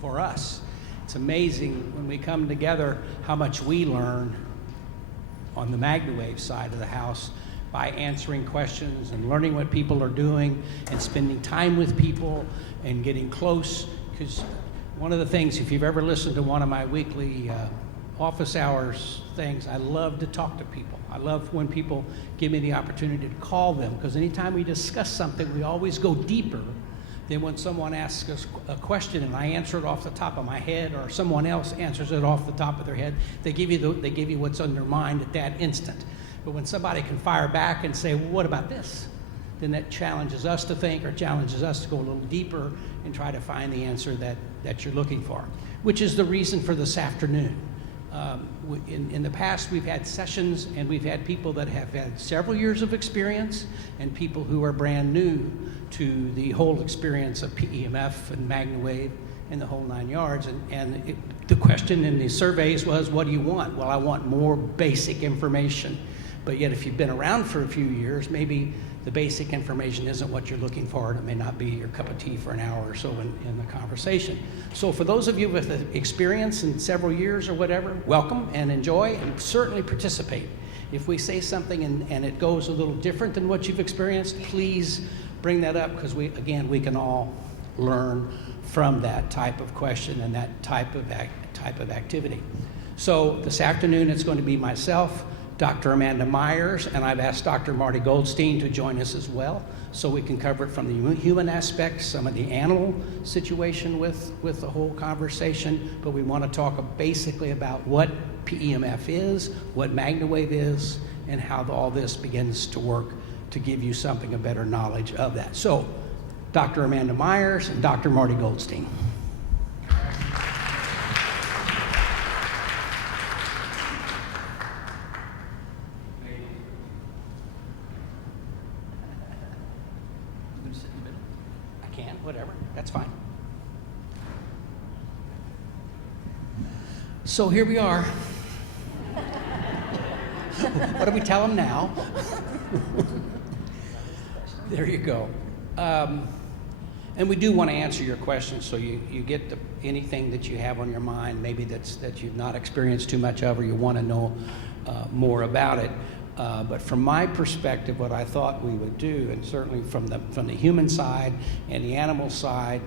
for us. It's amazing when we come together how much we learn on the MagnaWave side of the house by answering questions and learning what people are doing and spending time with people and getting close. Because one of the things, if you've ever listened to one of my weekly office hours things, I love to talk to people. I love when people give me the opportunity to call them, because anytime we discuss something, we always go deeper than when someone asks us a question and I answer it off the top of my head, or someone else answers it off the top of their head. They give you what's on their mind at that instant. But when somebody can fire back and say, well, what about this? Then that challenges us to think, or challenges us to go a little deeper and try to find the answer that you're looking for, which is the reason for this afternoon. In the past, we've had sessions and we've had people that have had several years of experience and people who are brand new to the whole experience of PEMF and MagnaWave and the whole 9 yards. The question in the surveys was, what do you want? Well, I want more basic information. But yet, if you've been around for a few years, maybe the basic information isn't what you're looking for, and it may not be your cup of tea for an hour or so in the conversation. So for those of you with experience in several years or whatever, welcome and enjoy, and certainly participate. If we say something and it goes a little different than what you've experienced, please bring that up, because we can all learn from that type of question and that type of activity. So this afternoon it's going to be myself, Dr. Amanda Myers, and I've asked Dr. Marty Goldstein to join us as well, so we can cover it from the human aspects, some of the animal situation with the whole conversation, but we want to talk basically about what PEMF is, what MagnaWave is, and how all this begins to work to give you something, a better knowledge of that. So, Dr. Amanda Myers and Dr. Marty Goldstein. Whatever, that's fine. So here we are. What do we tell them now? There you go. And we do want to answer your questions, so you get anything that you have on your mind, maybe that you've not experienced too much of, or you want to know more about it. But from my perspective, what I thought we would do, and certainly from the human side and the animal side,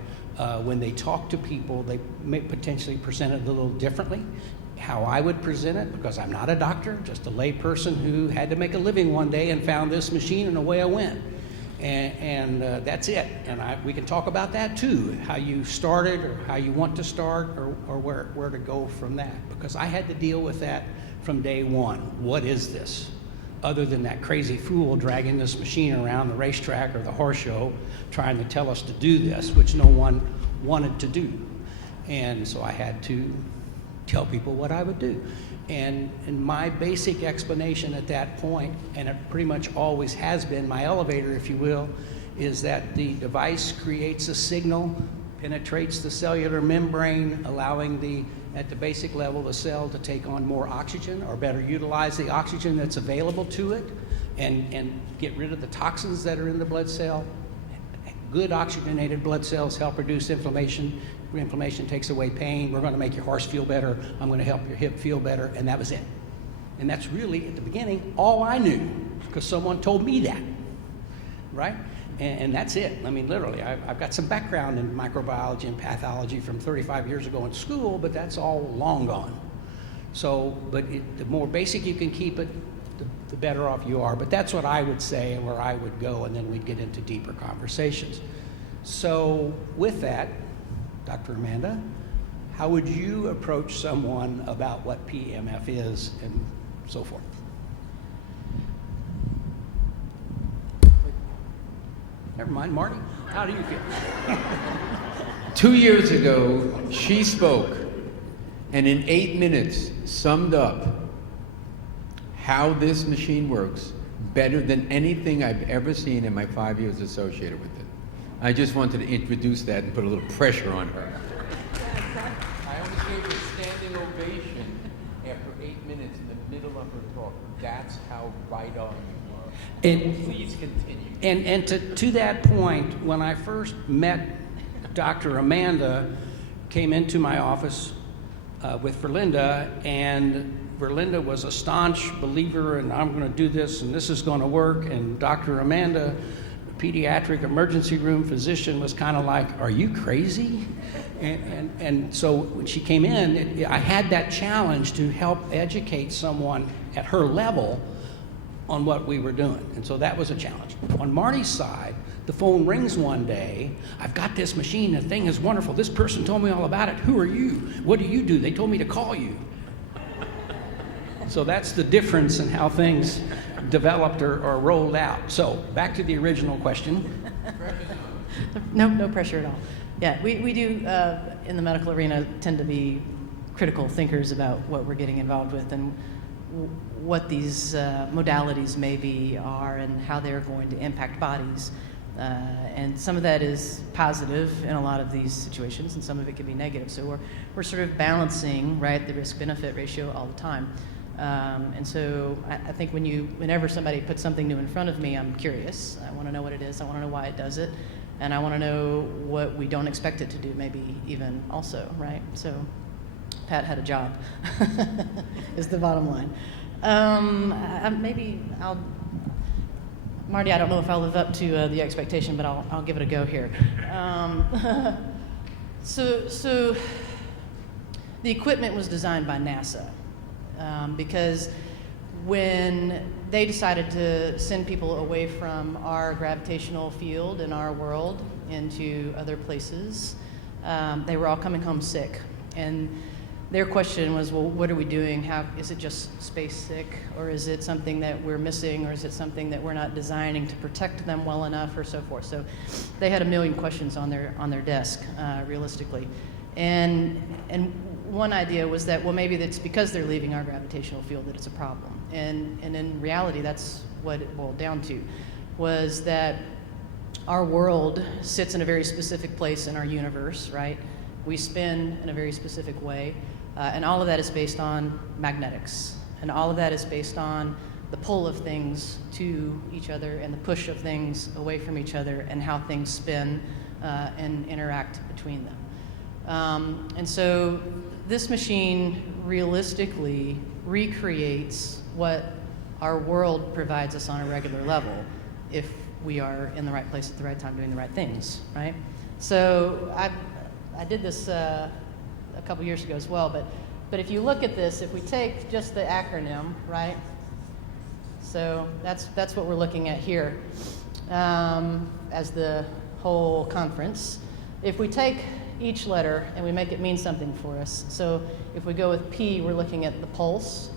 when they talk to people, they may potentially present it a little differently. How I would present it, because I'm not a doctor, just a lay person who had to make a living one day and found this machine, and away I went. And that's it. And we can talk about that too, how you started, or how you want to start, or where to go from that. Because I had to deal with that from day one. What is this? Other than that crazy fool dragging this machine around the racetrack or the horse show trying to tell us to do this, which no one wanted to do. And so I had to tell people what I would do. And my basic explanation at that point, and it pretty much always has been, my elevator, if you will, is that the device creates a signal, penetrates the cellular membrane, allowing at the basic level, the cell to take on more oxygen, or better utilize the oxygen that's available to it, and get rid of the toxins that are in the blood cell. Good oxygenated blood cells help reduce inflammation. Inflammation takes away pain. We're going to make your horse feel better. I'm going to help your hip feel better, and that was it. And that's really, at the beginning, all I knew, because someone told me that, right? And that's it. I mean, literally, I've got some background in microbiology and pathology from 35 years ago in school, but that's all long gone. So, but the more basic you can keep it, the better off you are. But that's what I would say and where I would go, and then we'd get into deeper conversations. So with that, Dr. Amanda, how would you approach someone about what PEMF is and so forth? Never mind, Marty, how do you feel? 2 years ago, she spoke, and in 8 minutes summed up how this machine works better than anything I've ever seen in my 5 years associated with it. I just wanted to introduce that and put a little pressure on her. I almost gave her a standing ovation after 8 minutes in the middle of her talk. That's how right on you are. And please continue. And to that point, when I first met Dr. Amanda, came into my office with Verlinda, and Verlinda was a staunch believer, and I'm going to do this, and this is going to work. And Dr. Amanda, pediatric emergency room physician, was kind of like, "Are you crazy?" And so when she came in, I had that challenge to help educate someone at her level on what we were doing. And so that was a challenge. On Marty's side, the phone rings one day. "I've got this machine. The thing is wonderful. This person told me all about it. Who are you? What do you do? They told me to call you." So that's the difference in how things developed or rolled out. So back to the original question. No pressure at all. Yeah, we do, in the medical arena, tend to be critical thinkers about what we're getting involved with and what these modalities maybe are and how they're going to impact bodies. And some of that is positive in a lot of these situations, and some of it can be negative. So we're sort of balancing, right, the risk-benefit ratio all the time. And so I think whenever somebody puts something new in front of me, I'm curious. I want to know what it is. I want to know why it does it. And I want to know what we don't expect it to do, maybe even also, right? So Pat had a job, is the bottom line. Marty, I don't know if I'll live up to the expectation, but I'll give it a go here. So the equipment was designed by NASA because when they decided to send people away from our gravitational field in our world into other places, they were all coming home sick. And their question was, well, what are we doing? Is it just space sick, or is it something that we're missing, or is it something that we're not designing to protect them well enough, or so forth? So they had a million questions on their desk, realistically. And one idea was that, well, maybe it's because they're leaving our gravitational field that it's a problem. And in reality, that's what it boiled down to, was that our world sits in a very specific place in our universe, right? We spin in a very specific way. And all of that is based on magnetics. And all of that is based on the pull of things to each other and the push of things away from each other and how things spin and interact between them. And so this machine realistically recreates what our world provides us on a regular level if we are in the right place at the right time doing the right things, right? So I did this a couple years ago as well, but if you look at this, if we take just the acronym, right? So that's what we're looking at here as the whole conference. If we take each letter and we make it mean something for us, so if we go with P, we're looking at the pulse,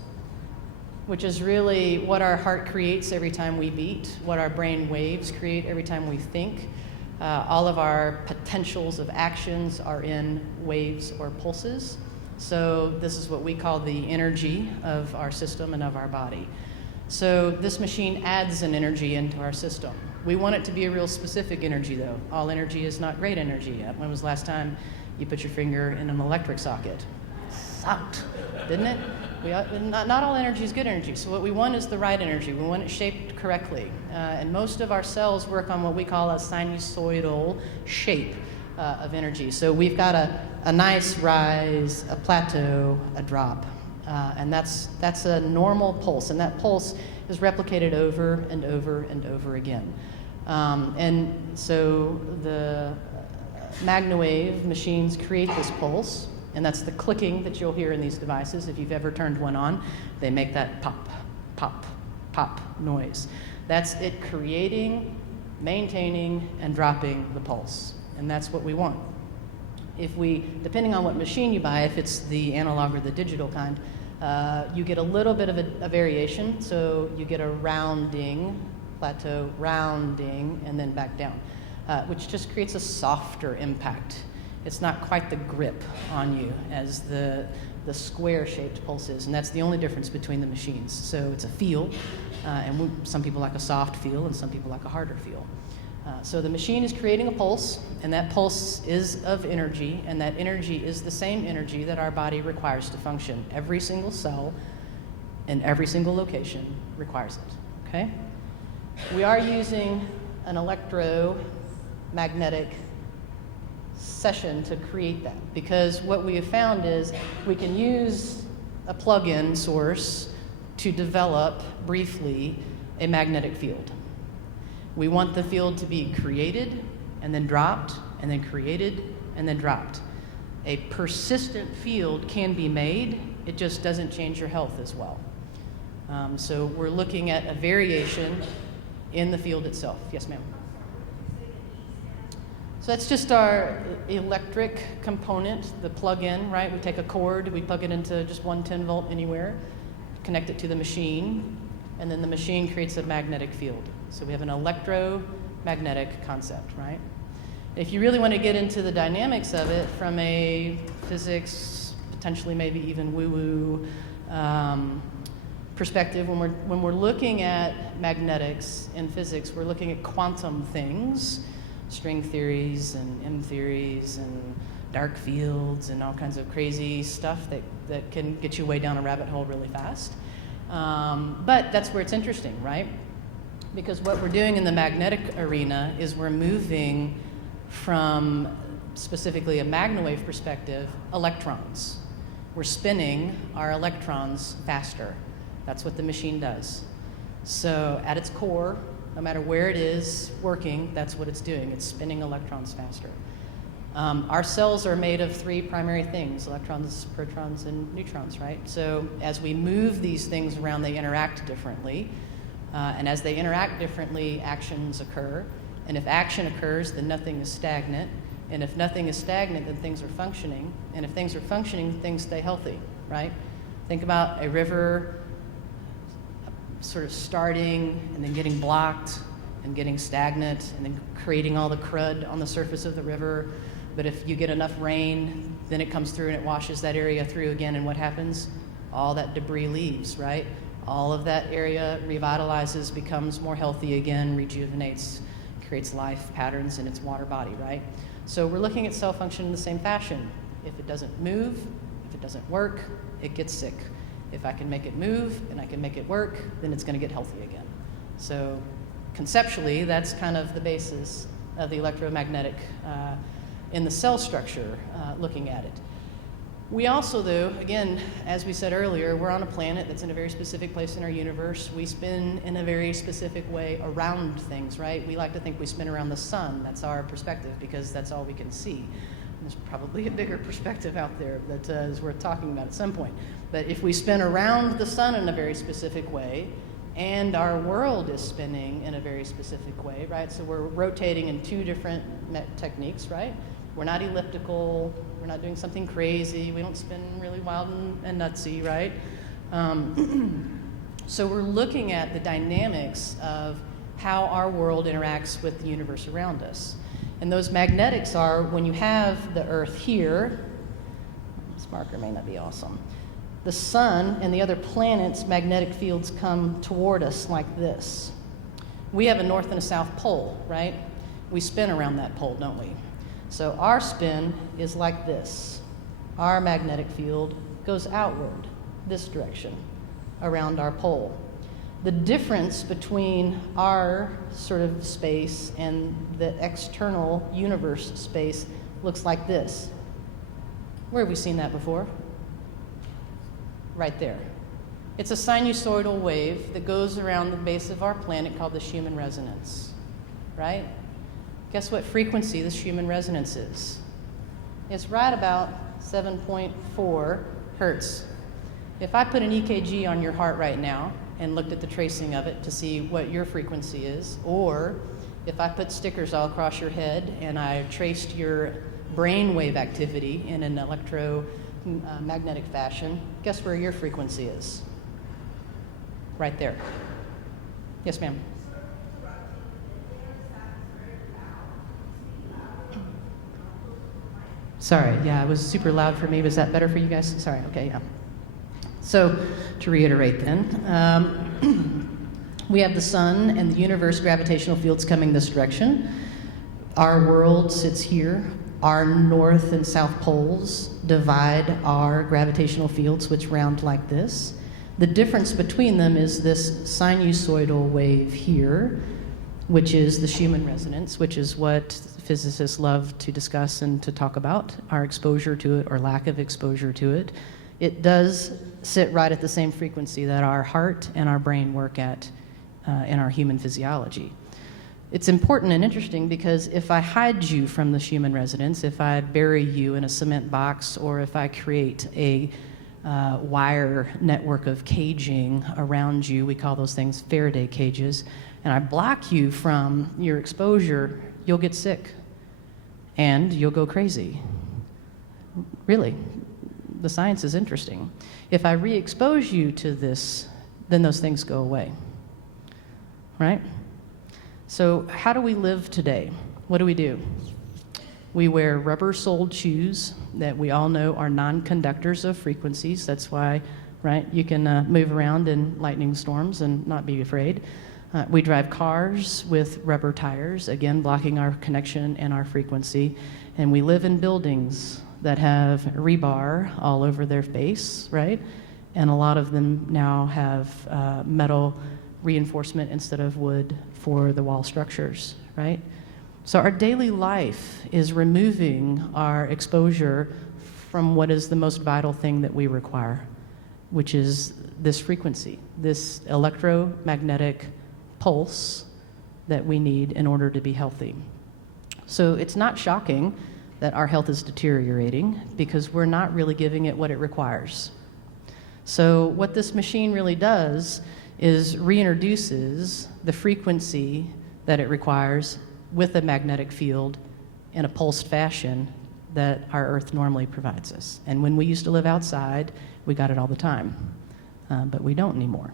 which is really what our heart creates every time we beat, what our brain waves create every time we think. All of our potentials of actions are in waves or pulses. So this is what we call the energy of our system and of our body. So this machine adds an energy into our system. We want it to be a real specific energy, though. All energy is not great energy. When was the last time you put your finger in an electric socket? Sucked, didn't it? Not all energy is good energy. So what we want is the right energy. We want it shaped correctly. And most of our cells work on what we call a sinusoidal shape of energy. So we've got a nice rise, a plateau, a drop. And that's a normal pulse. And that pulse is replicated over and over and over again. And so the MagnaWave machines create this pulse. And that's the clicking that you'll hear in these devices. If you've ever turned one on, they make that pop, pop, pop noise. That's it creating, maintaining, and dropping the pulse. And that's what we want. Depending on what machine you buy, if it's the analog or the digital kind, you get a little bit of a variation. So you get a rounding, plateau, rounding, and then back down, which just creates a softer impact. It's not quite the grip on you as the square-shaped pulse is, and that's the only difference between the machines. So it's a feel, and some people like a soft feel, and some people like a harder feel. So the machine is creating a pulse, and that pulse is of energy, and that energy is the same energy that our body requires to function. Every single cell in every single location requires it, okay? We are using an electromagnetic session to create that, because what we have found is we can use a plug-in source to develop briefly a magnetic field. We want the field to be created and then dropped and then created and then dropped. A persistent field can be made, it just doesn't change your health as well. So we're looking at a variation in the field itself. Yes, ma'am. So that's just our electric component, the plug-in, right? We take a cord, we plug it into just one 10-volt anywhere, connect it to the machine, and then the machine creates a magnetic field. So we have an electromagnetic concept, right? If you really want to get into the dynamics of it from a physics, potentially maybe even woo-woo perspective, when we're looking at magnetics in physics, we're looking at quantum things, string theories and M theories and dark fields and all kinds of crazy stuff that can get you way down a rabbit hole really fast. But that's where it's interesting, right? Because what we're doing in the magnetic arena is we're moving from, specifically a MagnaWave perspective, electrons. We're spinning our electrons faster. That's what the machine does. So at its core, no matter where it is working, that's what it's doing. It's spinning electrons faster. Our cells are made of three primary things: electrons, protons, and neutrons, right? So as we move these things around, they interact differently. And as they interact differently, actions occur. And if action occurs, then nothing is stagnant. And if nothing is stagnant, then things are functioning. And if things are functioning, things stay healthy, right? Think about a river sort of starting and then getting blocked and getting stagnant and then creating all the crud on the surface of the river. But if you get enough rain, then it comes through and it washes that area through again, and what happens? All that debris leaves, right? All of that area revitalizes, becomes more healthy again, rejuvenates, creates life patterns in its water body, right? So we're looking at cell function in the same fashion. If it doesn't move, if it doesn't work, it gets sick. If I can make it move and I can make it work, then it's going to get healthy again. So conceptually, that's kind of the basis of the electromagnetic in the cell structure, looking at it. We also, though, again, as we said earlier, we're on a planet that's in a very specific place in our universe. We spin in a very specific way around things, right? We like to think we spin around the sun. That's our perspective because that's all we can see. There's probably a bigger perspective out there that is worth talking about at some point. But if we spin around the sun in a very specific way, and our world is spinning in a very specific way, right? So we're rotating in two different techniques, right? We're not elliptical, we're not doing something crazy, we don't spin really wild and nutsy, right? So we're looking at the dynamics of how our world interacts with the universe around us. And those magnetics are, when you have the Earth here, this marker may not be awesome, the sun and the other planets' magnetic fields come toward us like this. We have a north and a south pole, right? We spin around that pole, don't we? So our spin is like this. Our magnetic field goes outward, this direction, around our pole. The difference between our sort of space and the external universe space looks like this. Where have we seen that before? Right there. It's a sinusoidal wave that goes around the base of our planet called the Schumann resonance, right? Guess what frequency this Schumann resonance is? It's right about 7.4 hertz. If I put an EKG on your heart right now and looked at the tracing of it to see what your frequency is, or if I put stickers all across your head and I traced your brain wave activity in an electromagnetic fashion, guess where your frequency is? Right there. Yes, ma'am. Sorry, yeah, it was super loud for me. Was that better for you guys? Sorry, okay, yeah. So, to reiterate then, we have the sun and the universe gravitational fields coming this direction. Our world sits here. Our north and south poles divide our gravitational fields, which round like this. The difference between them is this sinusoidal wave here, which is the Schumann resonance, which is what physicists love to discuss and to talk about, our exposure to it or lack of exposure to it. It does sit right at the same frequency that our heart and our brain work at in our human physiology. It's important and interesting because if I hide you from the Schumann resonance, if I bury you in a cement box, or if I create a wire network of caging around you, we call those things Faraday cages, and I block you from your exposure, you'll get sick and you'll go crazy. Really, the science is interesting. If I re-expose you to this, then those things go away, right? So how do we live today? What do? We wear rubber-soled shoes that we all know are non-conductors of frequencies. That's why, right, you can move around in lightning storms and not be afraid. We drive cars with rubber tires, again, blocking our connection and our frequency. And we live in buildings that have rebar all over their face, right? And a lot of them now have metal reinforcement instead of wood for the wall structures, right? So our daily life is removing our exposure from what is the most vital thing that we require, which is this frequency, this electromagnetic pulse that we need in order to be healthy. So it's not shocking that our health is deteriorating because we're not really giving it what it requires. So what this machine really does is reintroduces the frequency that it requires with a magnetic field in a pulsed fashion that our Earth normally provides us. And when we used to live outside, we got it all the time, but we don't anymore.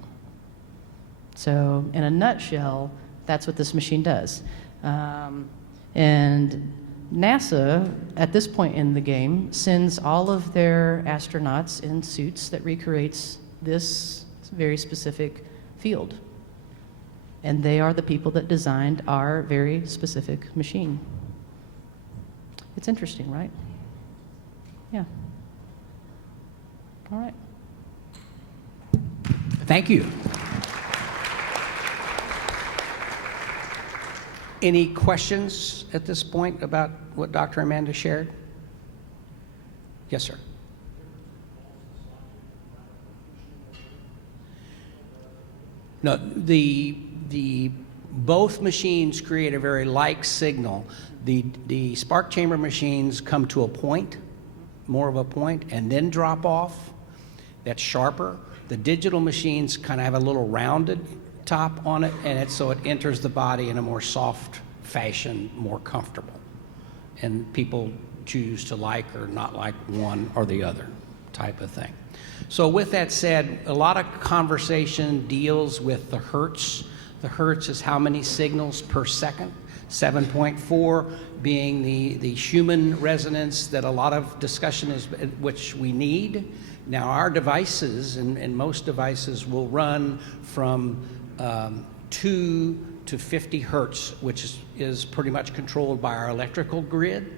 So in a nutshell, that's what this machine does. And NASA, at this point in the game, sends all of their astronauts in suits that recreates this very specific field. And they are the people that designed our very specific machine. It's interesting, right? Yeah. All right. Thank you. Any questions at this point about what Dr. Amanda shared? Yes, sir. No, both machines create a very like signal. The spark chamber machines come to a point, more of a point, and then drop off. That's sharper. The digital machines kind of have a little rounded top on it, and so it enters the body in a more soft fashion, more comfortable. And people choose to like or not like one or the other type of thing. So with that said, a lot of conversation deals with the hertz. The hertz is how many signals per second. 7.4 being the Schumann resonance that a lot of discussion is, which we need. Now our devices, and most devices, will run from 2 to 50 hertz, which is pretty much controlled by our electrical grid.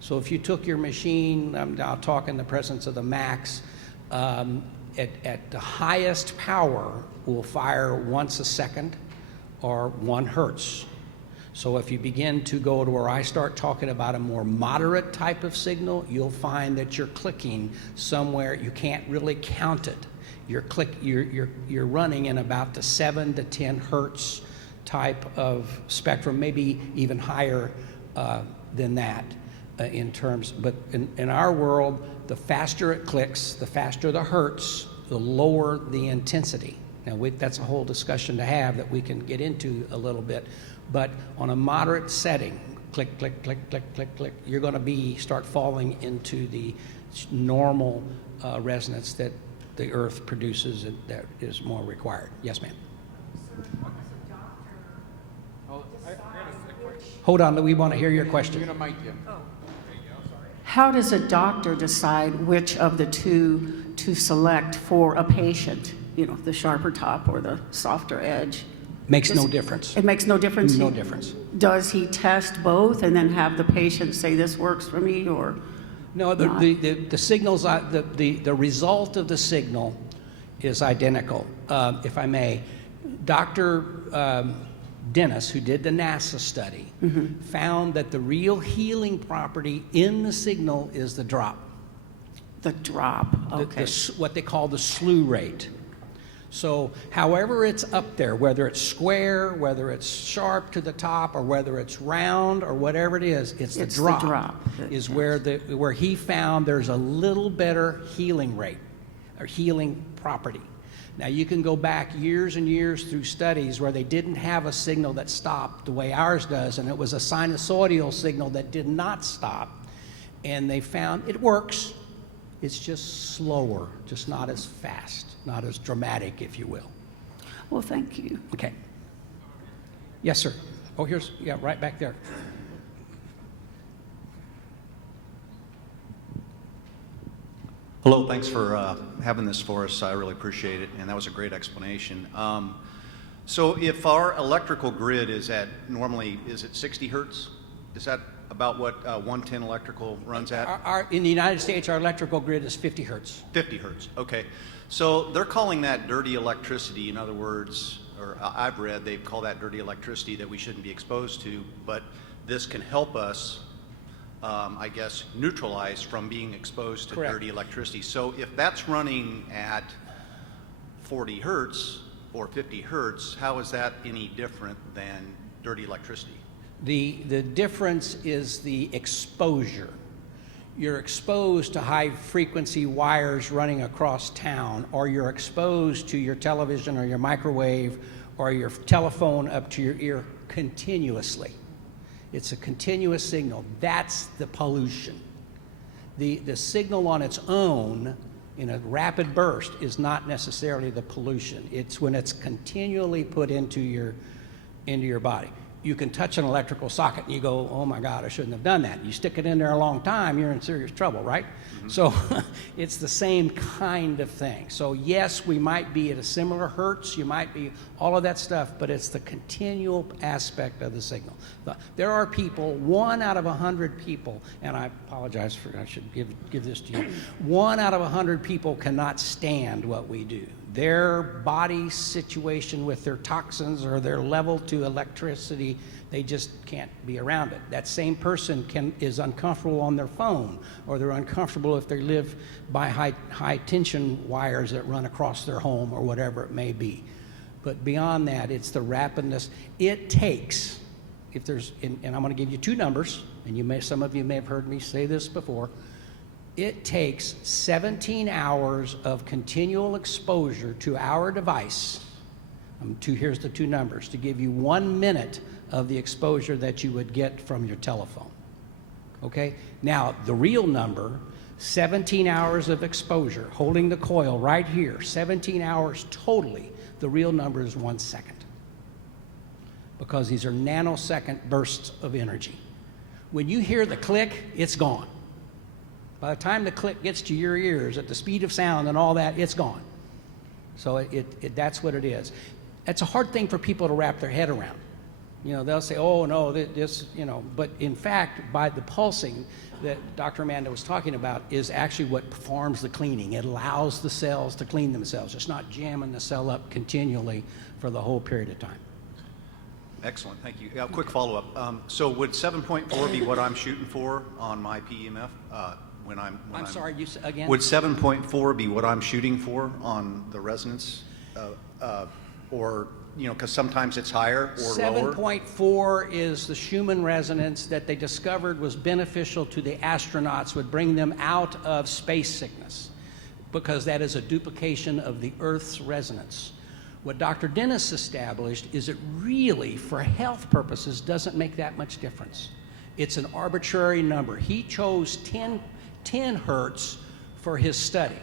So if you took your machine, I'll talk in the presence of the Macs, at the highest power will fire once a second or 1 hertz. So if you begin to go to where I start talking about a more moderate type of signal, you'll find that you're clicking somewhere, you can't really count it. You're running in about the 7 to 10 hertz type of spectrum, maybe even higher than that in terms, but in our world, the faster it clicks, the faster the hertz, the lower the intensity. Now, that's a whole discussion to have that we can get into a little bit, but on a moderate setting, click, click, click, click, click, click, you're going to start falling into the normal resonance that the Earth produces and that is more required. Yes, ma'am. Hold on, we want to hear your question. You're gonna mic you. How does a doctor decide which of the two to select for a patient? You know, the sharper top or the softer edge? Makes no difference. It makes no difference? No difference. Does he test both and then have the patient say, this works for me, or? No, the signals, the result of the signal is identical. If I may, Dr. Dennis, who did the NASA study, found that the real healing property in the signal is the drop. The drop, okay. What they call the slew rate. So however it's up there, whether it's square, whether it's sharp to the top, or whether it's round, or whatever it is, it's the drop. The drop is where he found there's a little better healing rate, or healing property. Now you can go back years and years through studies where they didn't have a signal that stopped the way ours does, and it was a sinusoidal signal that did not stop. And they found it works. It's just slower, just not as fast, not as dramatic, if you will. Well, thank you. Okay. Yes, sir. Oh, here's, yeah, right back there. Hello, thanks for having this for us. I really appreciate it, and that was a great explanation. So if our electrical grid is at, normally, is it 60 hertz? Is that about what 110 electrical runs at? In the United States, our electrical grid is 50 hertz. 50 hertz, okay. So they're calling that dirty electricity. In other words, or I've read they call that dirty electricity that we shouldn't be exposed to, but this can help us, I guess, neutralize from being exposed to Correct. dirty electricity. So if that's running at 40 hertz or 50 hertz, how is that any different than dirty electricity? The difference is the exposure. You're exposed to high frequency wires running across town, or you're exposed to your television or your microwave or your telephone up to your ear continuously. It's a continuous signal. That's the pollution. The signal on its own in a rapid burst is not necessarily the pollution. It's when it's continually put into your body. You can touch an electrical socket and you go, oh my God, I shouldn't have done that. You stick it in there a long time, you're in serious trouble, right? So it's the same kind of thing. So yes, we might be at a similar hertz, you might be all of that stuff, but it's the continual aspect of the signal. There are people, 1 out of 100 people, and I apologize for, I should give this to you, 1 out of 100 people cannot stand what we do. Their body situation with their toxins or their level to electricity, they just can't be around it. That same person is uncomfortable on their phone, or they're uncomfortable if they live by high tension wires that run across their home, or whatever it may be. But beyond that, it's the rapidness. It takes, if there's, and I'm going to give you 2 numbers, and some of you may have heard me say this before. It takes 17 hours of continual exposure to our device. Here's the 2 numbers, to give you 1 minute of the exposure that you would get from your telephone. Okay? Now, the real number, 17 hours of exposure, holding the coil right here, 17 hours totally. The real number is 1 second. Because these are nanosecond bursts of energy. When you hear the click, it's gone. By the time the click gets to your ears at the speed of sound and all that, it's gone. So that's what it is. It's a hard thing for people to wrap their head around. You know, they'll say, oh, no, this, you know, but in fact, by the pulsing that Dr. Amanda was talking about is actually what performs the cleaning. It allows the cells to clean themselves. It's not jamming the cell up continually for the whole period of time. Excellent, thank you. Yeah, quick follow-up. So would 7.4 be what I'm shooting for on my PEMF? I'm sorry, you again? Would 7.4 be what I'm shooting for on the resonance? Or, you know, because sometimes it's higher or lower? 7.4 is the Schumann resonance that they discovered was beneficial to the astronauts, would bring them out of space sickness, because that is a duplication of the Earth's resonance. What Dr. Dennis established is it really, for health purposes, doesn't make that much difference. It's an arbitrary number. He chose 10 hertz for his study.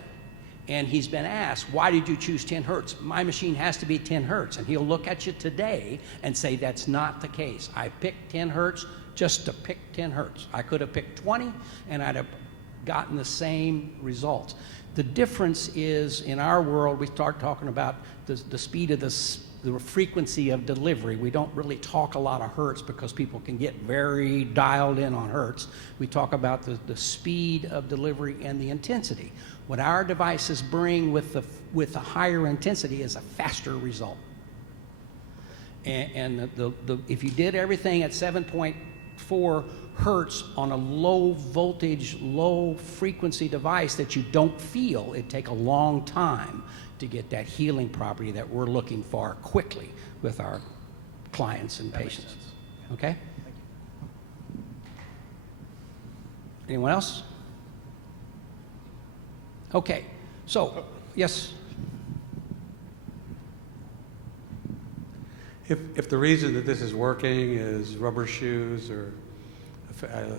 And he's been asked, why did you choose 10 hertz? My machine has to be 10 hertz. And he'll look at you today and say, that's not the case. I picked 10 hertz just to pick 10 hertz. I could have picked 20 and I'd have gotten the same results. The difference is, in our world, we start talking about the speed of the frequency of delivery. We don't really talk a lot of hertz because people can get very dialed in on hertz. We talk about the speed of delivery and the intensity. What our devices bring with the higher intensity is a faster result. And if you did everything at 7.4 hertz on a low voltage, low frequency device that you don't feel, it'd take a long time to get that healing property that we're looking for quickly with our clients and patients. Okay? Anyone else? Okay, so, yes? If the reason that this is working is rubber shoes or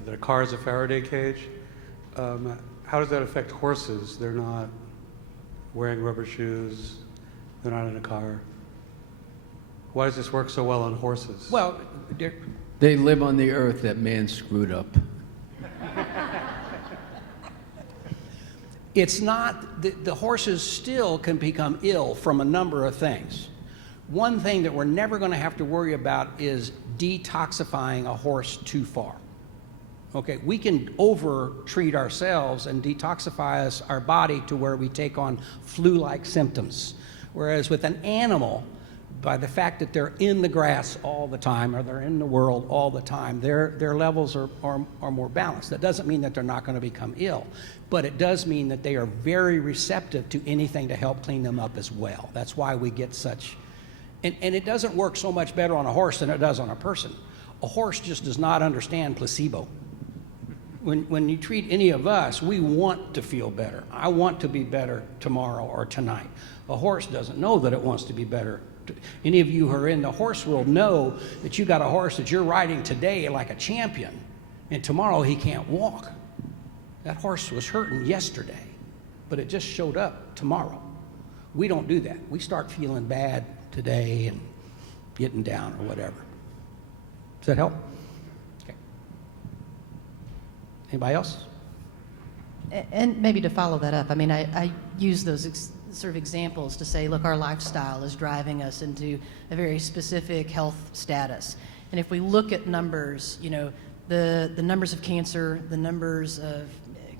the car is a Faraday cage, how does that affect horses? They're not wearing rubber shoes, they're not in a car. Why does this work so well on horses? Well, They live on the earth that man screwed up. it's not, the horses still can become ill from a number of things. One thing that we're never going to have to worry about is detoxifying a horse too far. Okay, we can over-treat ourselves and detoxify our body to where we take on flu-like symptoms. Whereas with an animal, by the fact that they're in the grass all the time or they're in the world all the time, their levels are more balanced. That doesn't mean that they're not going to become ill, but it does mean that they are very receptive to anything to help clean them up as well. That's why we get such... And it doesn't work so much better on a horse than it does on a person. A horse just does not understand placebo. When you treat any of us, we want to feel better. I want to be better tomorrow or tonight. A horse doesn't know that it wants to be better. Any of you who are in the horse world know that you got a horse that you're riding today like a champion, and tomorrow he can't walk. That horse was hurting yesterday, but it just showed up tomorrow. We don't do that. We start feeling bad today and getting down or whatever. Does that help? Okay. Anybody else? And maybe to follow that up, I mean, I use those sort of examples to say, look, our lifestyle is driving us into a very specific health status. And if we look at numbers, you know, the numbers of cancer, the numbers of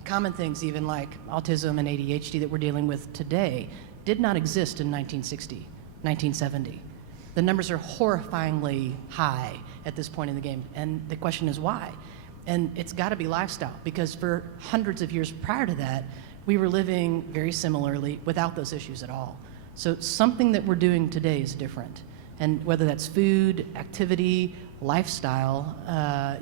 common things even like autism and ADHD that we're dealing with today did not exist in 1960. 1970. The numbers are horrifyingly high at this point in the game, and the question is why? And it's got to be lifestyle, because for hundreds of years prior to that, we were living very similarly without those issues at all. So something that we're doing today is different, and whether that's food, activity, lifestyle,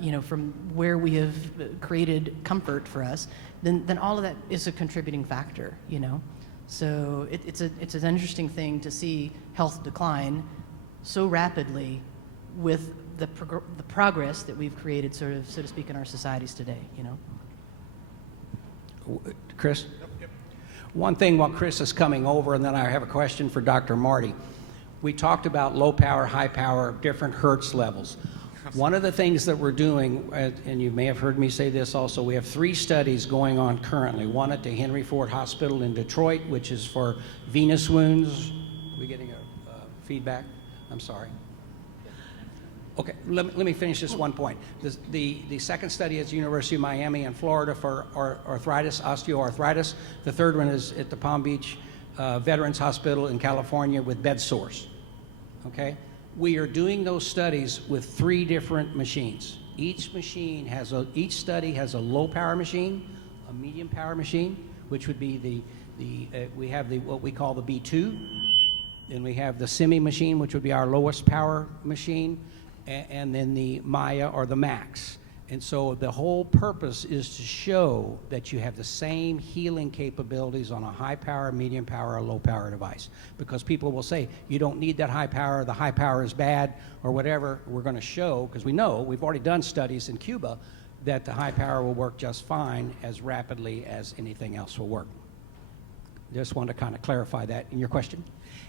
you know, from where we have created comfort for us, then all of that is a contributing factor, you know. So it's an interesting thing to see health decline so rapidly with the progress that we've created, sort of, so to speak, in our societies today, you know. Chris? Yep. One thing while Chris is coming over, and then I have a question for Dr. Marty. We talked about low power, high power, different hertz levels. One of the things that we're doing, and you may have heard me say this also, we have 3 studies going on currently. One at the Henry Ford Hospital in Detroit, which is for venous wounds. Are we getting a feedback? I'm sorry. Okay, let me finish this one point. The second study is the University of Miami in Florida for arthritis, osteoarthritis. The third one is at the Palm Beach Veterans Hospital in California with bed sores. Okay? We are doing those studies with 3 different machines. Each study has a low power machine, a medium power machine, which would be we have what we call the B2, then we have the semi machine, which would be our lowest power machine, and then the Maya or the Max. And so the whole purpose is to show that you have the same healing capabilities on a high power, medium power, or low power device. Because people will say, you don't need that high power, the high power is bad, or whatever. We're going to show, because we know, we've already done studies in Cuba, that the high power will work just fine as rapidly as anything else will work. Just want to kind of clarify that in your question.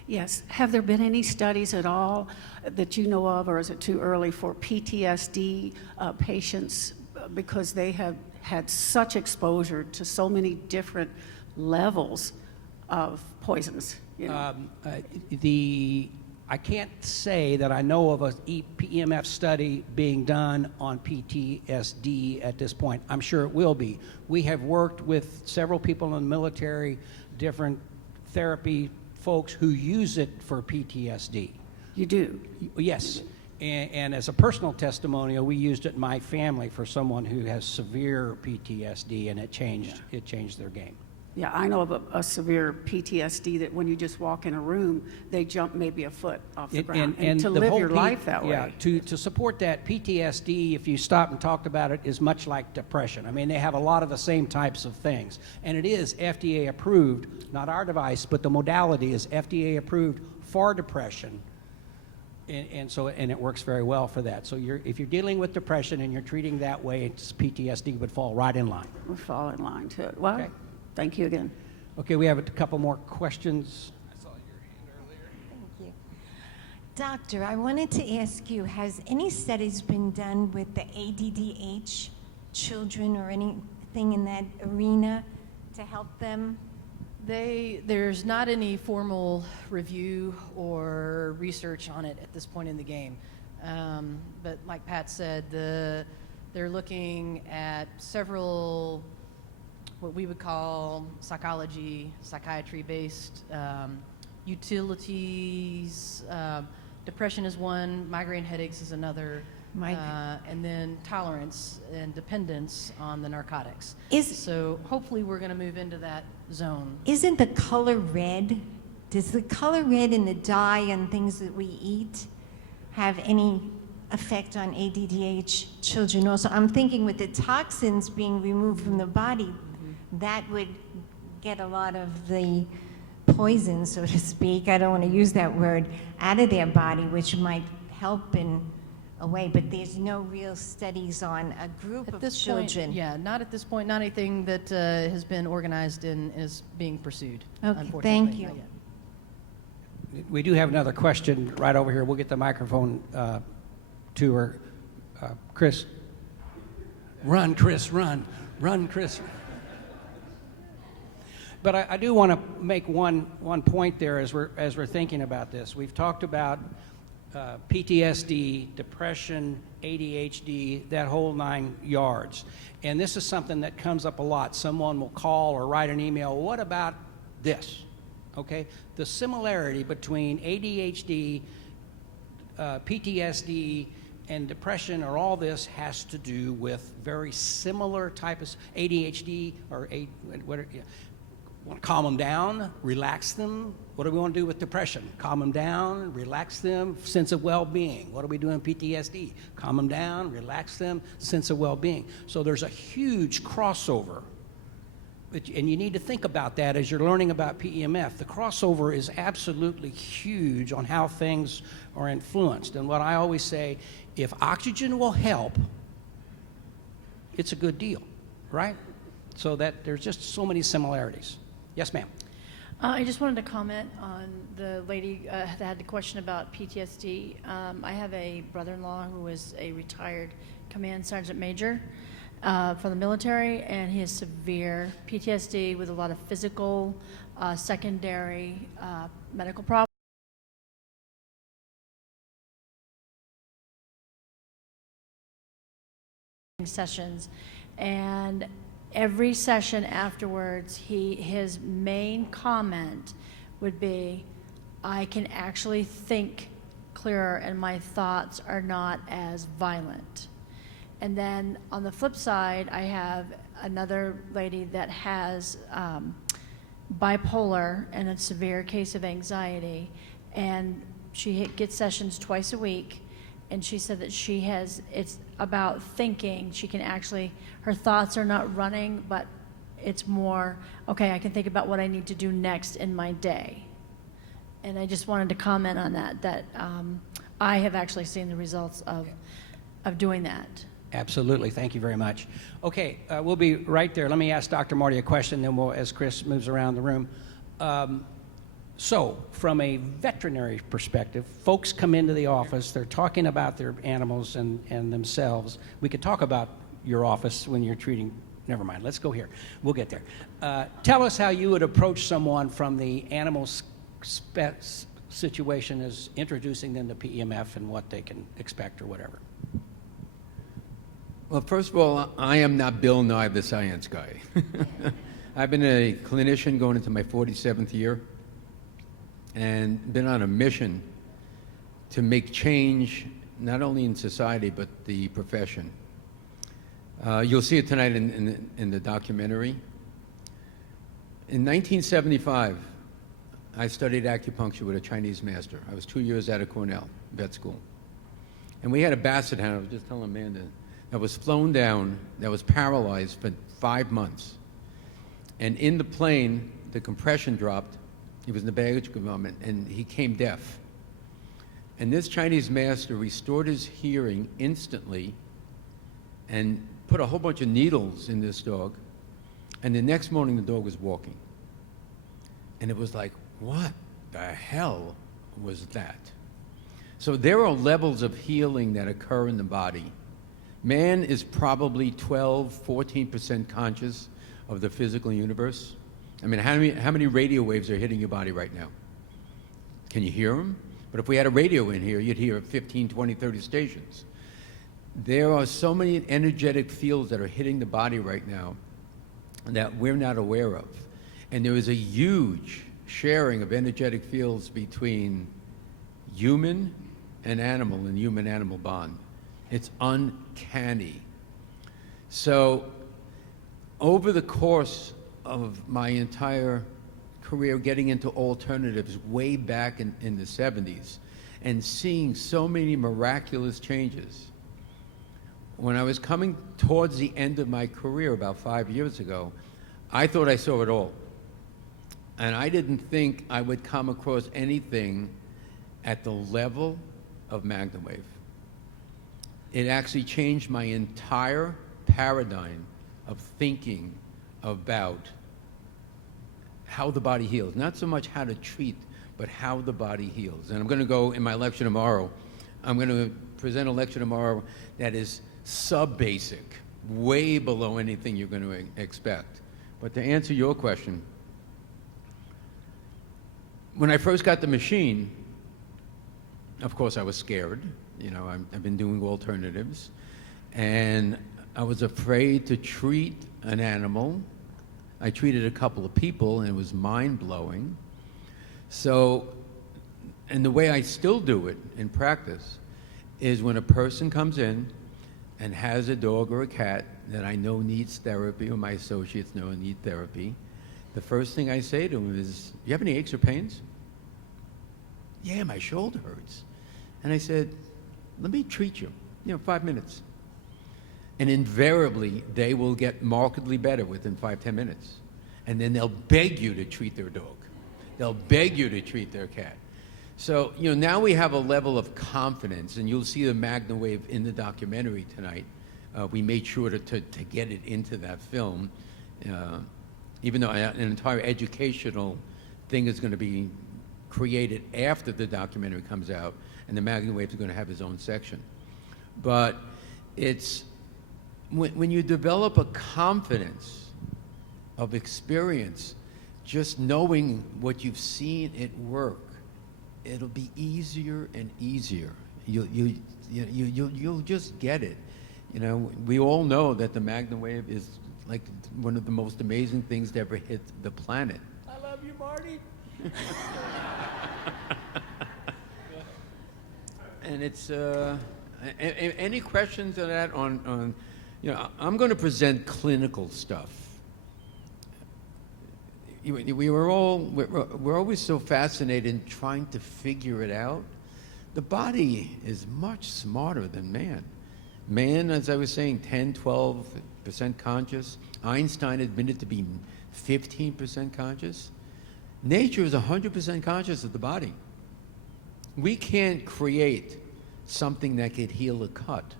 Yes. Have there been any studies at all that you know of, or is it too early, for PTSD patients, because they have had such exposure to so many different levels of poisons? You know? I can't say that I know of a PEMF study being done on PTSD at this point. I'm sure it will be. We have worked with several people in the military, different therapy folks who use it for PTSD. You do? Yes. And as a personal testimonial, we used it in my family for someone who has severe PTSD, and it changed their game. Yeah, I know of a severe PTSD that when you just walk in a room, they jump maybe a foot off the ground. And to the live whole your life that yeah, way. to support that, PTSD, if you stop and talked about it, is much like depression. I mean, they have a lot of the same types of things. And it is FDA approved, not our device, but the modality is FDA approved for depression. And it works very well for that. So if you're dealing with depression and you're treating that way, it's PTSD would fall right in line. We fall in line to it. Well, Okay. thank you again. Okay, we have a couple more questions. Thank you. Doctor, I wanted to ask you, has any studies been done with the ADDH children or anything in that arena to help them? There's not any formal review or research on it at this point in the game. But like Pat said, they're looking at several what we would call psychiatry-based utilities. Depression is one, migraine headaches is another, and then tolerance and dependence on the narcotics. So hopefully we're going to move into that zone. Isn't the color red? Does the color red in the dye and things that we eat have any effect on ADDH children also? I'm thinking with the toxins being removed from the body, that would get a lot of the poison, so to speak, I don't want to use that word, out of their body, which might help in a way, but there's no real studies on a group At of this children. point, yeah, not at this point, not anything that has been organized and is being pursued. Okay, unfortunately, thank you. not yet. We do have another question right over here. We'll get the microphone to her. Chris. Run, Chris, run. Run, Chris. But I do want to make one point there as we're thinking about this. We've talked about PTSD, depression, ADHD, that whole 9 yards. And this is something that comes up a lot. Someone will call or write an email, what about this? Okay? The similarity between ADHD, PTSD, and depression or all this has to do with very similar type of ADHD or want to calm them down, relax them. What do we want to do with depression? Calm them down, relax them, sense of well-being. What do we do in PTSD? Calm them down, relax them, sense of well-being. So there's a huge crossover. And you need to think about that as you're learning about PEMF. The crossover is absolutely huge on how things are influenced. And what I always say, if oxygen will help, it's a good deal, right? So that there's just so many similarities. Yes, ma'am. I just wanted to comment on the lady that had the question about PTSD. I have a brother-in-law who is a retired command sergeant major from the military, and he has severe PTSD with a lot of physical, secondary medical problems. Sessions, and every session afterwards, his main comment would be, I can actually think clearer and my thoughts are not as violent. And then on the flip side, I have another lady that has bipolar and a severe case of anxiety, and she gets sessions twice a week. And she said that it's about thinking. She can actually, her thoughts are not running, but it's more, okay, I can think about what I need to do next in my day. And I just wanted to comment on that I have actually seen the results of doing that. Absolutely. Thank you very much. Okay, we'll be right there. Let me ask Dr. Marty a question, then we'll, as Chris moves around the room. So, from a veterinary perspective, folks come into the office, they're talking about their animals and themselves. We could talk about your office when you're treating, never mind, let's go here. We'll get there. Tell us how you would approach someone from the animal situation as introducing them to PEMF and what they can expect or whatever. Well, first of all, I am not Bill Nye, the science guy. I've been a clinician going into my 47th year and been on a mission to make change not only in society but the profession. You'll see it tonight in the documentary. In 1975, I studied acupuncture with a Chinese master. I was 2 years out of Cornell vet school. And we had a basset hound, I was just telling Amanda, that was flown down, that was paralyzed for 5 months. And in the plane, the compression dropped. He was in the baggage compartment, and he came deaf. And this Chinese master restored his hearing instantly and put a whole bunch of needles in this dog. And the next morning, the dog was walking. And it was like, what the hell was that? So there are levels of healing that occur in the body. Man is probably 12, 14% conscious of the physical universe. I mean, how many radio waves are hitting your body right now? Can you hear them? But if we had a radio in here, you'd hear 15, 20, 30 stations. There are so many energetic fields that are hitting the body right now that we're not aware of. And there is a huge sharing of energetic fields between human and animal and human-animal bond. It's uncanny. So over the course of my entire career getting into alternatives way back in the 70s and seeing so many miraculous changes, when I was coming towards the end of my career about 5 years ago, I thought I saw it all. And I didn't think I would come across anything at the level of MagnaWave. It actually changed my entire paradigm of thinking about how the body heals. Not so much how to treat, but how the body heals. And I'm going to go in my lecture tomorrow. I'm going to present a lecture tomorrow that is sub-basic, way below anything you're going to expect. But to answer your question, when I first got the machine, of course I was scared. You know, I've been doing alternatives, and I was afraid to treat an animal. I treated a couple of people, and it was mind-blowing. So, and the way I still do it in practice is when a person comes in and has a dog or a cat that I know needs therapy, or my associates know need therapy, the first thing I say to them is, "Do you have any aches or pains?" "Yeah, my shoulder hurts." And I said, "Let me treat you, 5 minutes." And invariably, they will get markedly better within 5-10 minutes. And then they'll beg you to treat their dog. They'll beg you to treat their cat. So, now we have a level of confidence, and you'll see the MagnaWave in the documentary tonight. We made sure to get it into that film, even though an entire educational thing is going to be created after the documentary comes out, and the MagnaWave is going to have his own section. But it's when you develop a confidence of experience, just knowing what you've seen it work, it'll be easier and easier. You'll just get it. We all know that the MagnaWave is like one of the most amazing things to ever hit the planet. I love you, Marty. And it's any questions on that? I'm going to present clinical stuff. We're always so fascinated in trying to figure it out. The body is much smarter than man. Man, as I was saying, 10, 12% conscious. Einstein admitted to be 15% conscious. Nature is 100% conscious of the body. We can't create something that could heal a cut,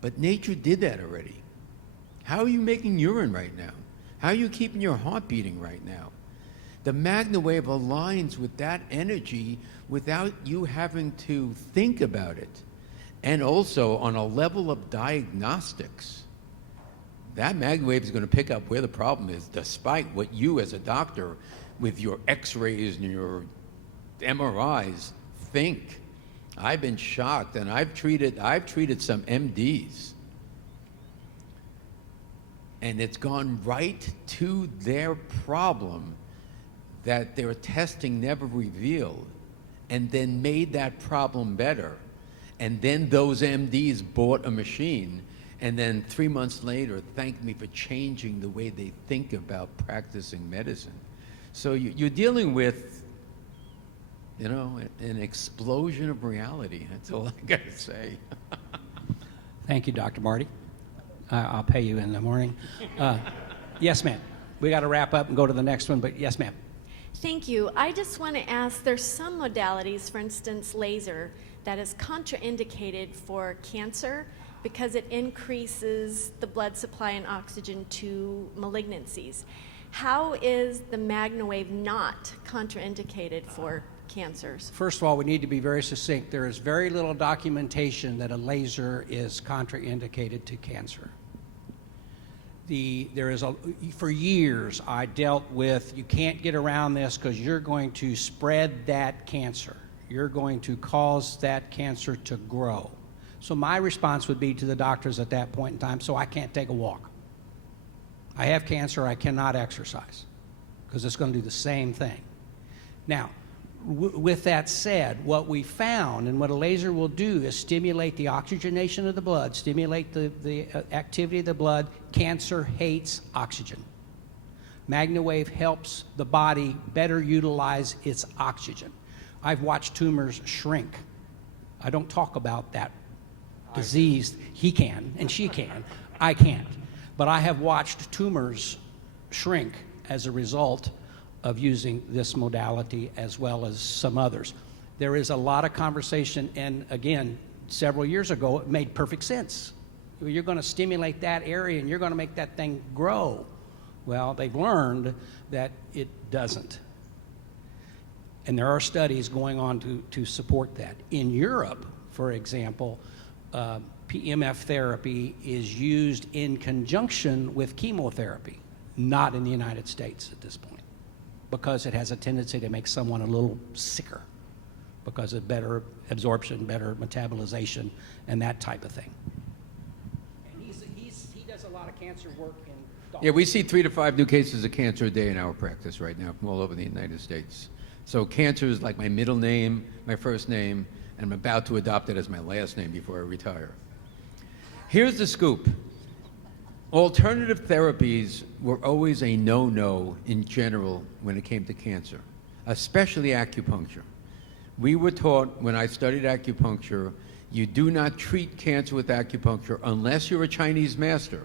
but nature did that already. How are you making urine right now? How are you keeping your heart beating right now? The MagnaWave aligns with that energy without you having to think about it. And also on a level of diagnostics, that MagnaWave is going to pick up where the problem is, despite what you as a doctor with your x-rays and your MRIs think. I've been shocked, and I've treated some MDs, and it's gone right to their problem that their testing never revealed, and then made that problem better. And then those MDs bought a machine, and then 3 months later thanked me for changing the way they think about practicing medicine. So you're dealing with, you know, an explosion of reality. That's all I got to say. Thank you, Dr. Marty. I'll pay you in the morning. Yes, ma'am. We got to wrap up and go to the next one, but yes, ma'am. Thank you. I just want to ask, there's some modalities, for instance, laser, that is contraindicated for cancer because it increases the blood supply and oxygen to malignancies. How is the MagnaWave not contraindicated for cancers? First of all, we need to be very succinct. There is very little documentation that a laser is contraindicated to cancer. For years, I dealt with, you can't get around this because you're going to spread that cancer. You're going to cause that cancer to grow. So my response would be to the doctors at that point in time, so I can't take a walk. I have cancer, I cannot exercise because it's going to do the same thing. Now, with that said, what we found and what a laser will do is stimulate the oxygenation of the blood, stimulate the activity of the blood. Cancer hates oxygen. MagnaWave helps the body better utilize its oxygen. I've watched tumors shrink. I don't talk about that disease. He can and she can. I can't. But I have watched tumors shrink as a result of using this modality as well as some others. There is a lot of conversation, and again, several years ago, it made perfect sense. You're going to stimulate that area and you're going to make that thing grow. Well, they've learned that it doesn't. And there are studies going on to support that. In Europe, for example, PEMF therapy is used in conjunction with chemotherapy, not in the United States at this point, because it has a tendency to make someone a little sicker because of better absorption, better metabolization, and that type of thing. And he does a lot of cancer work in dogs. Yeah, we see 3 to 5 new cases of cancer a day in our practice right now from all over the United States. So cancer is like my middle name, my first name, and I'm about to adopt it as my last name before I retire. Here's the scoop. Alternative therapies were always a no-no in general when it came to cancer, especially acupuncture. We were taught when I studied acupuncture, you do not treat cancer with acupuncture unless you're a Chinese master.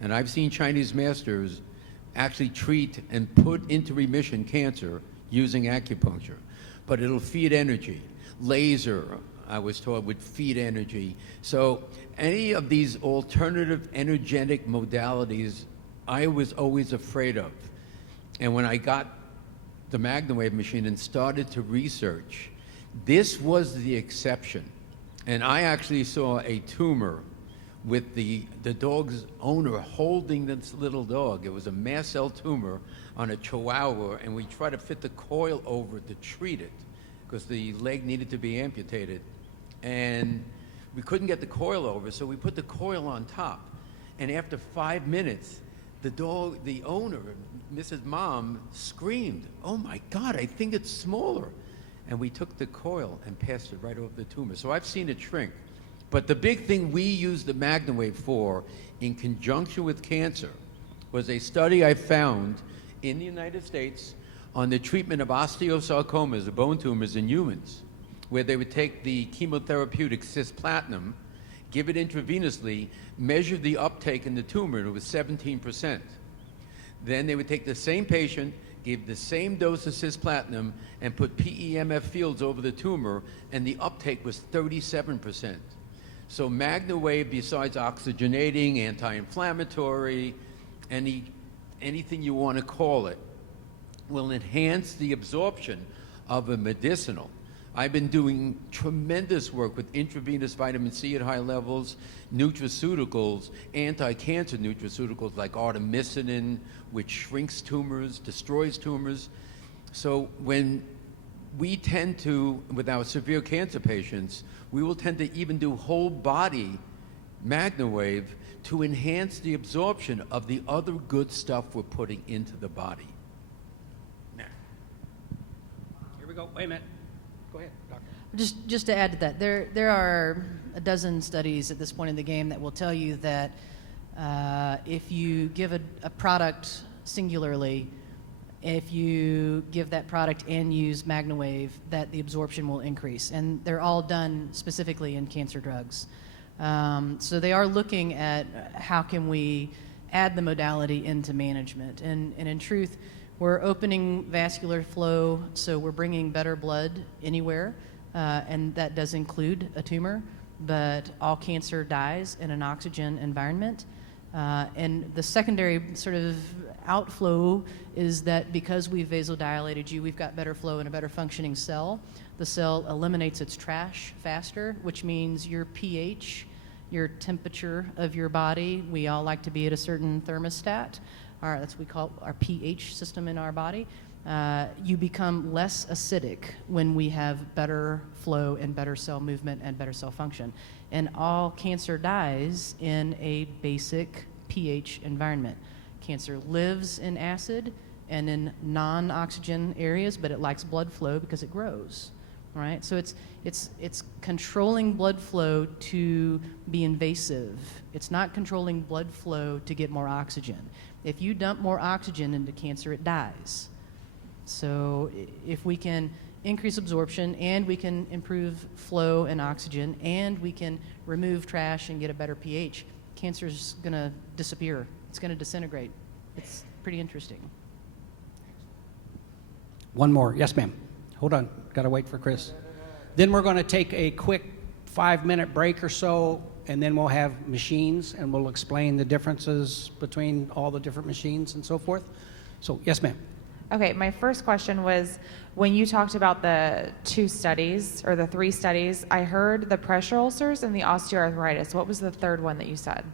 And I've seen Chinese masters actually treat and put into remission cancer using acupuncture. But it'll feed energy. Laser, I was taught, would feed energy. So any of these alternative energetic modalities, I was always afraid of. And when I got the MagnaWave machine and started to research, this was the exception. And I actually saw a tumor with the dog's owner holding this little dog. It was a mast cell tumor on a Chihuahua, and we tried to fit the coil over to treat it because the leg needed to be amputated. And we couldn't get the coil over, so we put the coil on top. And after 5 minutes, the owner, Mrs. Mom, screamed, "Oh my God, I think it's smaller." And we took the coil and passed it right over the tumor. So I've seen it shrink. But the big thing we used the MagnaWave for, in conjunction with cancer, was a study I found in the United States on the treatment of osteosarcomas, or bone tumors in humans, where they would take the chemotherapeutic cisplatin, give it intravenously, measure the uptake in the tumor, and it was 17%. Then they would take the same patient, give the same dose of cisplatin, and put PEMF fields over the tumor, and the uptake was 37%. So MagnaWave, besides oxygenating, anti-inflammatory, anything you want to call it, will enhance the absorption of a medicinal. I've been doing tremendous work with intravenous vitamin C at high levels, nutraceuticals, anti-cancer nutraceuticals like artemisinin, which shrinks tumors, destroys tumors. So when we tend to, with our severe cancer patients, we will tend to even do whole body MagnaWave to enhance the absorption of the other good stuff we're putting into the body. Now, here we go. Wait a minute. Go ahead, Doctor. Just to add to that, there are a dozen studies at this point in the game that will tell you that if you give a product singularly, if you give that product and use MagnaWave, that the absorption will increase. And they're all done specifically in cancer drugs. So they are looking at how can we add the modality into management. And in truth, we're opening vascular flow, so we're bringing better blood anywhere, and that does include a tumor, but all cancer dies in an oxygen environment. And the secondary sort of outflow is that because we've vasodilated you, we've got better flow and a better functioning cell. The cell eliminates its trash faster, which means your pH, your temperature of your body, we all like to be at a certain thermostat. That's what we call our pH system in our body. You become less acidic when we have better flow and better cell movement and better cell function. And all cancer dies in a basic pH environment. Cancer lives in acid and in non-oxygen areas, but it likes blood flow because it grows, right? So it's controlling blood flow to be invasive. It's not controlling blood flow to get more oxygen. If you dump more oxygen into cancer, it dies. So if we can increase absorption and we can improve flow and oxygen and we can remove trash and get a better pH, cancer's going to disappear. It's going to disintegrate. It's pretty interesting. One more. Yes, ma'am. Hold on. Got to wait for Chris. Then we're going to take a quick 5-minute break or so, and then we'll have machines, and we'll explain the differences between all the different machines and so forth. So, yes, ma'am. Okay, my first question was, when you talked about the 2 studies, or the 3 studies, I heard the pressure ulcers and the osteoarthritis. What was the third one that you said?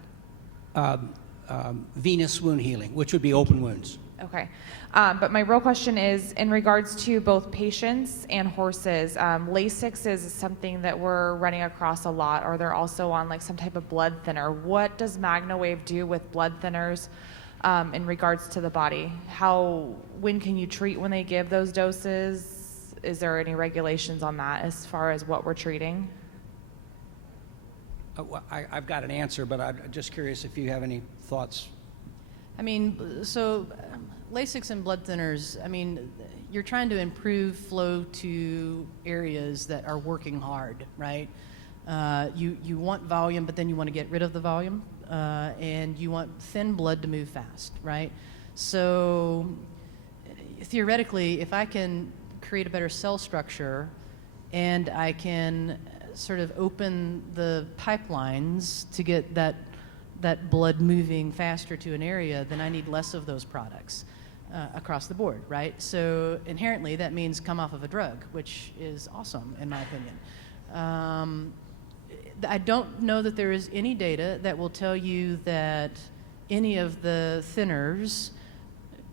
Venous wound healing, which would be open wounds. Okay. But my real question is, in regards to both patients and horses, Lasix is something that we're running across a lot, or they're also on like some type of blood thinner. What does MagnaWave do with blood thinners in regards to the body? When can you treat when they give those doses? Is there any regulations on that as far as what we're treating? Well, I've got an answer, but I'm just curious if you have any thoughts. I mean, so Lasix and blood thinners, I mean, you're trying to improve flow to areas that are working hard, right? You want volume, but then you want to get rid of the volume, and you want thin blood to move fast, right? So theoretically, if I can create a better cell structure and I can sort of open the pipelines to get that blood moving faster to an area, then I need less of those products across the board, right? So inherently, that means come off of a drug, which is awesome, in my opinion. I don't know that there is any data that will tell you that any of the thinners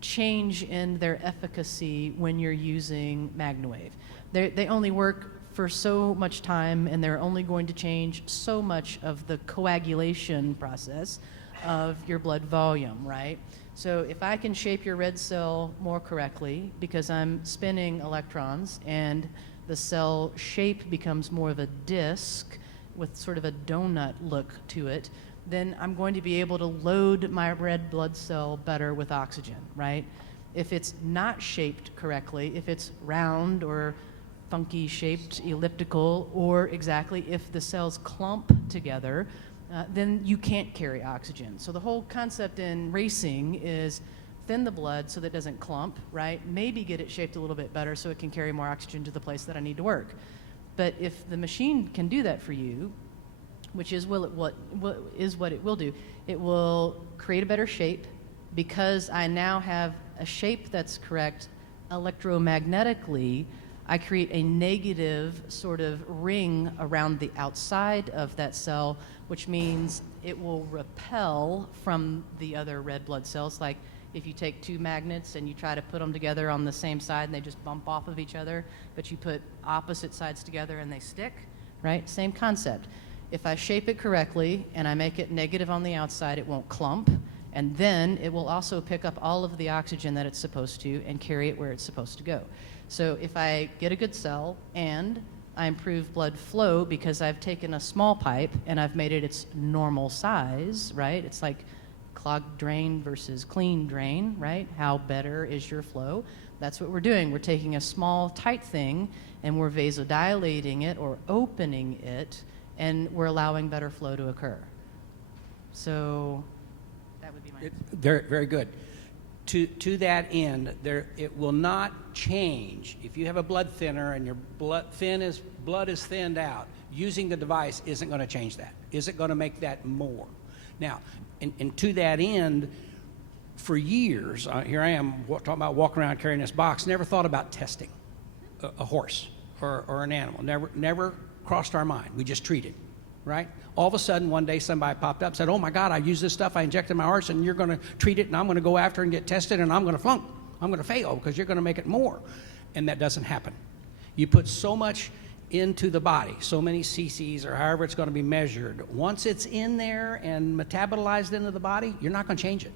change in their efficacy when you're using MagnaWave. They only work for so much time, and they're only going to change so much of the coagulation process of your blood volume, right? So if I can shape your red cell more correctly, because I'm spinning electrons and the cell shape becomes more of a disc with sort of a donut look to it, then I'm going to be able to load my red blood cell better with oxygen, right? If it's not shaped correctly, if it's round or funky shaped, elliptical, or exactly if the cells clump together, then you can't carry oxygen. So the whole concept in racing is thin the blood so that it doesn't clump, right? Maybe get it shaped a little bit better so it can carry more oxygen to the place that I need to work. But if the machine can do that for you, which is what it will do, it will create a better shape because I now have a shape that's correct electromagnetically. I create a negative sort of ring around the outside of that cell, which means it will repel from the other red blood cells. Like if you take 2 magnets and you try to put them together on the same side and they just bump off of each other, but you put opposite sides together and they stick, right? Same concept. If I shape it correctly and I make it negative on the outside, it won't clump, and then it will also pick up all of the oxygen that it's supposed to and carry it where it's supposed to go. So if I get a good cell and I improve blood flow because I've taken a small pipe and I've made it its normal size, right? It's like clogged drain versus clean drain, right? How better is your flow? That's what we're doing. We're taking a small, tight thing and we're vasodilating it or opening it, and we're allowing better flow to occur. So that would be my answer. Very, very good. To that end, it will not change. If you have a blood thinner and your blood is thinned out, using the device isn't going to change that. Isn't going to make that more. Now, and to that end, for years, here I am talking about walking around carrying this box, never thought about testing a horse or an animal. Never crossed our mind. We just treated, right? All of a sudden, one day somebody popped up and said, oh my God, I use this stuff, I injected my horse, and you're going to treat it, and I'm going to go after and get tested, and I'm going to flunk. I'm going to fail because you're going to make it more. And that doesn't happen. You put so much into the body, so many cc's or however it's going to be measured. Once it's in there and metabolized into the body, you're not going to change it.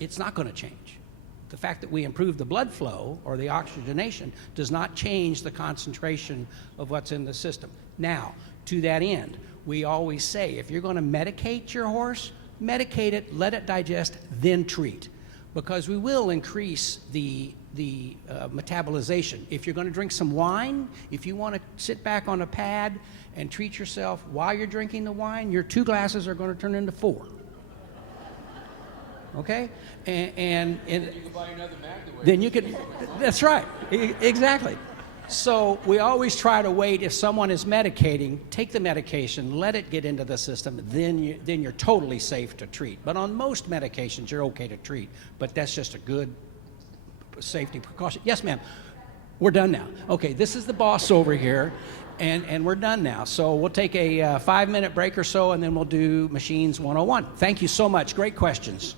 It's not going to change. The fact that we improve the blood flow or the oxygenation does not change the concentration of what's in the system. Now, to that end, we always say, if you're going to medicate your horse, medicate it, let it digest, then treat. Because we will increase the metabolization. If you're going to drink some wine, if you want to sit back on a pad and treat yourself while you're drinking the wine, your 2 glasses are going to turn into 4. Okay? And you can buy another MagnaWave. Then you can, that's right, exactly. So we always try to wait. If someone is medicating, take the medication, let it get into the system, then you're totally safe to treat. But on most medications, you're okay to treat. But that's just a good safety precaution. Yes, ma'am. We're done now. Okay, this is the boss over here, and we're done now. So we'll take a 5-minute break or so, and then we'll do Machines 101. Thank you so much. Great questions.